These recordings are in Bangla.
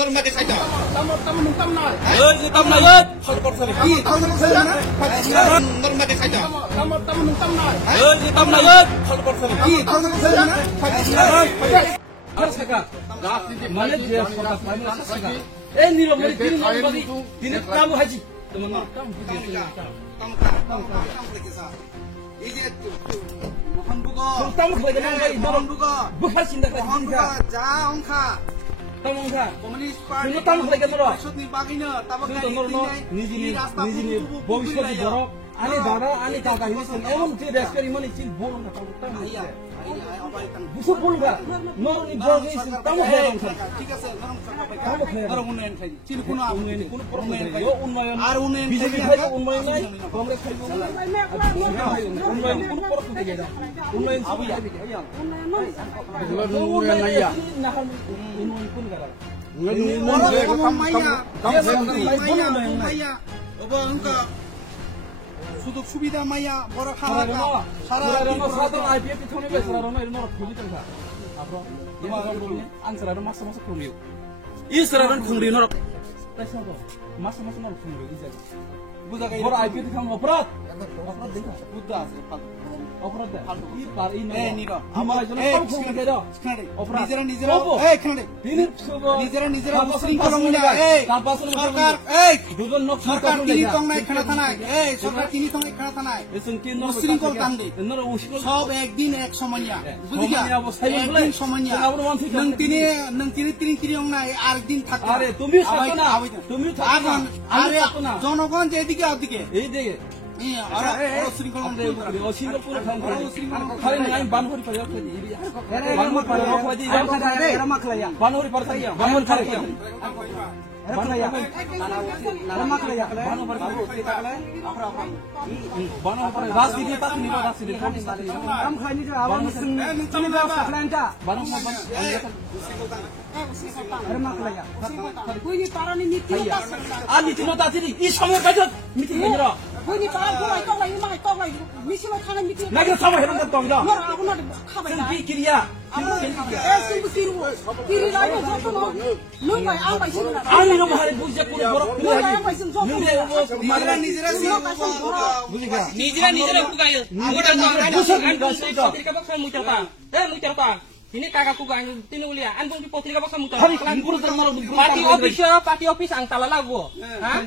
Normatif saja. Normatif saja. Mana dia eh ni loh mari ini bagi ini kamu haji teman kamu kamu bukan cinta Komunis Parti Maksudnya baginya ভবিষ্যৎ বড় আনি দাদা আনি কাকা হিসেবে এমন যে দেশকে ইমানি চিন বলুন না বুঝো বলবা নরনি বর্গে তাম হয় ঠিক আছে তাম হয় আর উন্নয়ন খাই চিন কোন উন্নয়ন কোন উন্নয়ন উন্নয়ন আর উন্নয়ন বিজেপি খাই উন্নয়ন নাই কংগ্রেস খাই উন্নয়ন কোন পরক থেকে যায় উন্নয়ন সব যাবে উন্নয়ন নাই না উন্নয়ন কোন জায়গা সুযোগ সুবিধা মাইয়া বড় খাওয়া সারা সারা আইপিএফ থনে বে সারা রমা এরনো খুবই তংসা আপro ইমা বলনি আনসার আর মাস মাস খুমিও ই সারারন খুংরি নরক তাইসা তো মাস মাস নরক খুমিও ই জায়গা বুঝা গাই বড় আইপিএফ খাম অপরাধ অপরাধ দেখা বুদ্ধা আছে অপরাধ ই পার ই নে নিরা আমার জন্য কম খুমি দে দাও অপরাধ নিজেরা নিজেরা এই খানে দিন নিজেরা নিজেরা মুসলিম কলমনা এই তারপাসন সরকার এই দুজন নক সরকার তিনি তং নাই খানা থানায় এই সরকার তিনি তং খানা থানায় এসন কি মুসলিম কল কান্দে নর উশকল সব একদিন এক সময়য়া বুঝিয়া একদিন সময়য়া নং তিনি তিনি অং নাই আরেকদিন থাকবে আরে তুমি থাকো না তুমি থাকো না আরে জনগণ যেদিকে ওদিকে এই দিকে Ini para gua itu lagi mah itu lagi misi mau tangan misi. Lagi sama heran kan tong dah. Mara aku nak khabar. Sini kiri ya. Sini kiri lagi jatuh no. Lu mai apa sini? Ani no bahari buja pura borok Lu mai apa sini? Nijera nijera sih. Nijera nijera bukan. Muda tak. Busuk kan busuk. Tidak bakal muncul bang. Muncul bang. Ini kakakku kan tinu liya anbung di potri ka bakal muncul. Parti office ang talala go. Ha?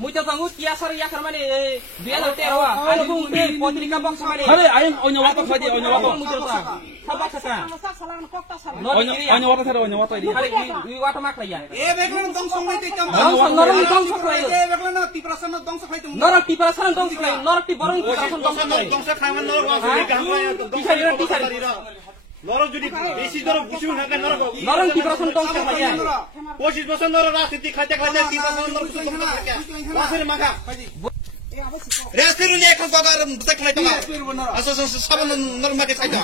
Muncul bangun kiasar ya karmane dia terwa. Anbung di potri ka bakal mane. Hare ayin onya watak fadi onya watak muncul bang. Sabak sasa. Onya watak sada onya watak di. Hare di watak mak ya. Beklan dong songai te jam. Norok dong saklai. Beklan ti prasana dong saklai tu. Norok ti prasana dong saklai. Norok ti borong dong saklai. Dong saklai man norok langsung gamraya tu. Tisari. নরক যদি বেশি নরক বুঝি থাকে নরক নরক কি প্রশ্ন তো খাই 25 নরক রাজনীতি খাইতে খাইতে 30 নরক সুতম থাকে ওয়াসের মাখা রেস্টুরেন্টে এখন বাগার বুঝতে খাইতে আসো সাবান নরক মাকে খাইতে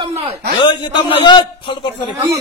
তাম নাই এই যে তাম নাই ফল করছরে কি